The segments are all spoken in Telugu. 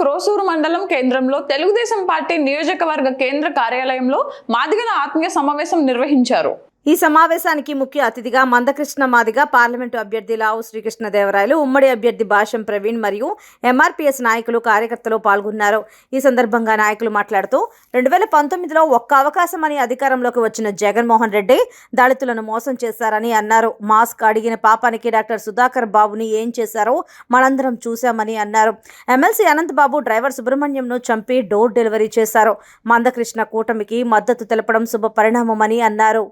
క్రోసూరు మండలం కేంద్రంలో తెలుగుదేశం పార్టీ నియోజకవర్గ కేంద్ర కార్యాలయంలో మాదిగల ఆత్మీయ సమావేశం నిర్వహించారు. ఈ సమావేశానికి ముఖ్య అతిథిగా మందకృష్ణ మాదిగ పార్లమెంటు అభ్యర్థి లావు శ్రీకృష్ణదేవరాయలు ఉమ్మడి అభ్యర్థి భాషం ప్రవీణ్ మరియు ఎంఆర్పీఎస్ నాయకులు కార్యకర్తలు పాల్గొన్నారు. ఈ సందర్భంగా నాయకులు మాట్లాడుతూ రెండు వేల పంతొమ్మిదిలో ఒక్క అవకాశం అని అధికారంలోకి వచ్చిన జగన్మోహన్ రెడ్డి దళితులను మోసం చేశారని అన్నారు. మాస్క్ అడిగిన పాపానికి డాక్టర్ సుధాకర్ బాబుని ఏం చేశారో మనందరం చూశామని అన్నారు. ఎమ్మెల్సీ అనంతబాబు డ్రైవర్ సుబ్రహ్మణ్యంను చంపి డోర్ డెలివరీ చేశారు. మందకృష్ణ కూటమికి మద్దతు తెలపడం శుభ పరిణామమని అన్నారు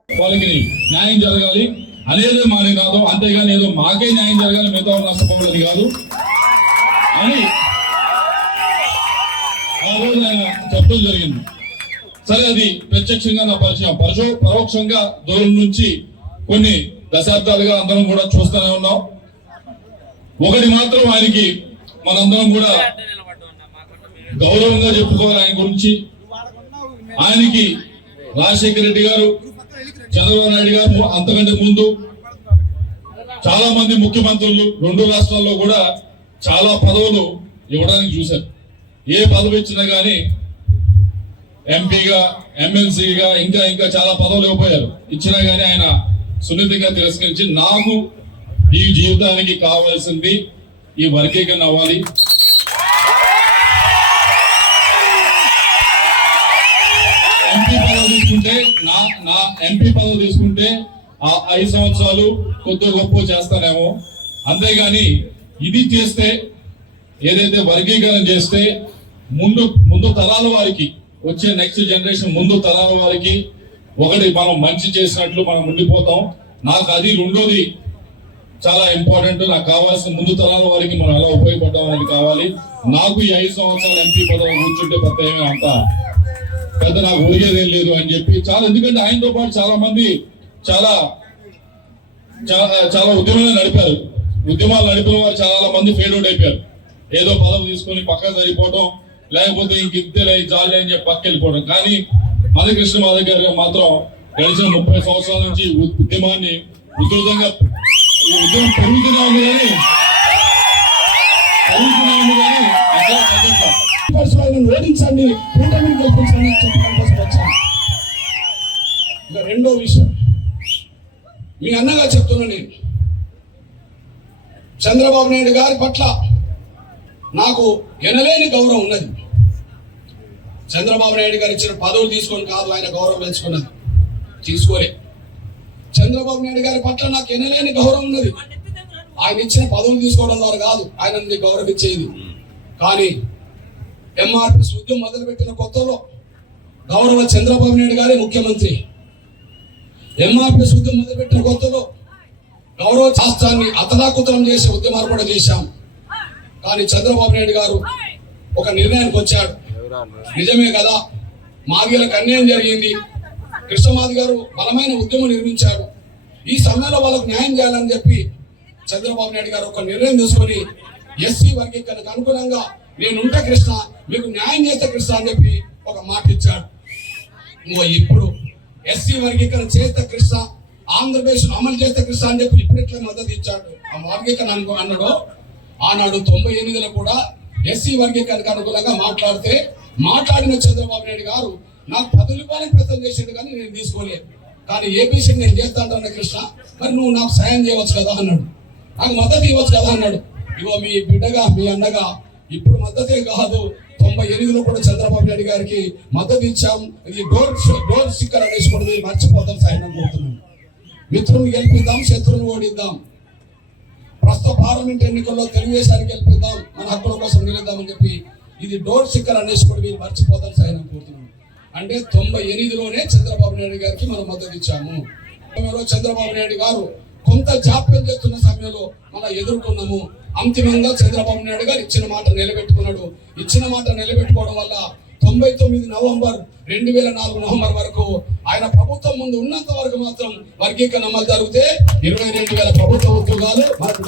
వాళ్ళకి న్యాయం జరగాలి. అనేది మానే కాదు అంతేగాని ఏదో మాకే న్యాయం జరగాలి మిగతా నష్టపోవాలని కాదు. అని ఆ రోజు ఆయన చెప్పడం జరిగింది. సరే అది ప్రత్యక్షంగా నా పరిచయం. పరచో పరోక్షంగా దూరం నుంచి కొన్ని దశాబ్దాలుగా అందరం కూడా చూస్తూనే ఉన్నాం. ఒకటి మాత్రం ఆయనకి మనందరం కూడా గౌరవంగా చెప్పుకోవాలి ఆయన గురించి. ఆయనకి రాజశేఖర రెడ్డి గారు చంద్రబాబు నాయుడు గారు అంతకంటే ముందు చాలా మంది ముఖ్యమంత్రులు రెండు రాష్ట్రాల్లో కూడా చాలా పదవులు ఇవ్వడానికి చూశారు. ఏ పదవి ఇచ్చినా కానీ ఎంపీగా ఎమ్మెల్సీగా ఇంకా ఇంకా చాలా పదవులు ఇవ్వబోయారు. ఇచ్చినా కానీ ఆయన సున్నితంగా తిరస్కరించి నాకు ఈ జీవితానికి కావాల్సింది ఈ వర్గీకరణ అవ్వాలి. ఎంపీ పదవి తీసుకుంటే ఆ ఐదు సంవత్సరాలు కొద్ది గొప్ప చేస్తానేమో. అంతేగాని ఇది చేస్తే ఏదైతే వర్గీకరణ చేస్తే ముందు ముందు తరాల వారికి వచ్చే నెక్స్ట్ జనరేషన్ ముందు తరాల వారికి ఒకటి మనం మంచి చేసినట్లు మనం ఉండిపోతాం. నాకు అది రెండోది చాలా ఇంపార్టెంట్ నాకు కావాల్సిన ముందు తరాల వారికి మనం ఎలా ఉపయోగపడడం అనేది కావాలి. నాకు ఈ ఐదు సంవత్సరాలు ఎంపీ పదవి కూర్చుంటే పెద్ద ఏమీ అంత పెద్ద నాకు ఒరిగేదేం లేదు అని చెప్పి చాలా ఎందుకంటే ఆయనతో పాటు చాలా మంది చాలా చాలా చాలా ఉద్యమాలు నడిపారు. ఉద్యమాలు నడిపిన వారు చాలా మంది ఫెయిల్ అవుట్ అయిపోయారు. ఏదో పదవి తీసుకొని పక్క సరిపోవడం లేకపోతే ఇంక ఇంతేలే జాలి అని చెప్పి పక్క వెళ్ళిపోవడం కానీ మధుకృష్ణ మాధవ్ గారు మాత్రం గడిచిన ముప్పై సంవత్సరాల నుంచి ఉద్యమాన్ని ఉధృతంగా ఈ ఉద్యమం పెరుగుతున్నా ఉంది కానీ పెరుగుతున్నా ఉంది కానీ ఓడించండి. చెప్పడం కోసం వచ్చాను ఇక రెండో విషయం. మీ అన్నగా చెప్తున్నా నేను. చంద్రబాబు నాయుడు గారి పట్ల నాకు ఎనలేని గౌరవం ఉన్నది. చంద్రబాబు నాయుడు గారు ఇచ్చిన పదవులు తీసుకొని కాదు ఆయన గౌరవం పెంచుకున్నది తీసుకోలే. చంద్రబాబు నాయుడు గారి పట్ల నాకు ఎనలేని గౌరవం ఉన్నది. ఆయన ఇచ్చిన పదవులు తీసుకోవడం ద్వారా కాదు ఆయన గౌరవించేది. కానీ ఎంఆర్పిస్ ఉద్యమం మొదలుపెట్టిన కొత్తలో గౌరవ చంద్రబాబు నాయుడు గారే ముఖ్యమంత్రి. ఎంఆర్పీ ఉద్యమం మొదలుపెట్టిన కొత్తలో గౌరవ శాస్త్రాన్ని అతలాకుతలం చేసే ఉద్యమాలు కూడా చేశాం. కానీ చంద్రబాబు నాయుడు గారు ఒక నిర్ణయానికి వచ్చాడు. నిజమే కదా మాదిగలకు అన్యాయం జరిగింది. కృష్ణమాది గారు బలమైన ఉద్యమం నిర్మించాడు ఈ సమయంలో వాళ్ళకు న్యాయం చేయాలని చెప్పి చంద్రబాబు నాయుడు గారు ఒక నిర్ణయం తీసుకొని ఎస్సీ వర్గీకరణకు అనుగుణంగా నేనుంటే కృష్ణ మీకు న్యాయం చేస్తే కృష్ణ అని చెప్పి ఒక మాట ఇచ్చాడు. ఇంకో ఇప్పుడు ఎస్సీ వర్గీకరణ చేస్తే కృష్ణ ఆంధ్రప్రదేశ్ అమలు చేస్తే కృష్ణ అని చెప్పి ఇప్పుడెట్లా మద్దతు ఇచ్చాడు? ఆ వర్గీకరణ అనుకో అన్నాడు? ఆనాడు తొంభై ఎనిమిదిలో కూడా ఎస్సీ వర్గీకరణకు అనుకూలంగా మాట్లాడితే మాట్లాడిన చంద్రబాబు నాయుడు గారు నాకు పది రూపాయలు ప్రయత్నం చేసాడు కానీ నేను తీసుకోలేదు. కానీ ఏపీసీ నేను చేస్తాను కృష్ణ. మరి నువ్వు నాకు సాయం చేయవచ్చు కదా అన్నాడు. నాకు మద్దతు ఇవ్వచ్చు కదా అన్నాడు. ఇగో మీ బిడ్డగా మీ అన్నగా ఇప్పుడు మద్దతే కాదు. తొంభై ఎనిమిదిలో కూడా చంద్రబాబు నాయుడు గారికి మద్దతు ఇచ్చాం. ఇది డోర్ డోర్ స్టిక్కర్ అనేసుకుంటుంది మర్చిపోతాం సాయం కోరుతున్నాను మిత్రుని గెలిపిద్దాం శత్రువుని ఓడిద్దాం. ప్రస్తుత పార్లమెంట్ ఎన్నికల్లో తెలుగుదేశానికి గెలిపిద్దాం. మన హక్కుల కోసం నిలుద్దామని చెప్పి ఇది డోర్ స్టిక్కర్ అనేసుకుంటే మీరు మర్చిపోతాం సాయం కోరుతున్నాను అంటే తొంభై ఎనిమిదిలోనే చంద్రబాబు నాయుడు గారికి మనం మద్దతు ఇచ్చాము. చంద్రబాబు నాయుడు గారు కొంత జాప్యం చేస్తున్న సమయంలో మనం ఎదుర్కొన్నాము. అంతిమంగా చంద్రబాబు నాయుడు గారు ఇచ్చిన మాట నిలబెట్టుకున్నాడు. ఇచ్చిన మాట నిలబెట్టుకోవడం వల్ల తొంభై తొమ్మిది నవంబర్ రెండు వేల నాలుగు నవంబర్ వరకు ఆయన ప్రభుత్వం ముందు ఉన్నంత వరకు మాత్రం వర్గీకరణ అమలు జరిగితే ఇరవై రెండు వేల ప్రభుత్వ ఉద్యోగాలు మనకు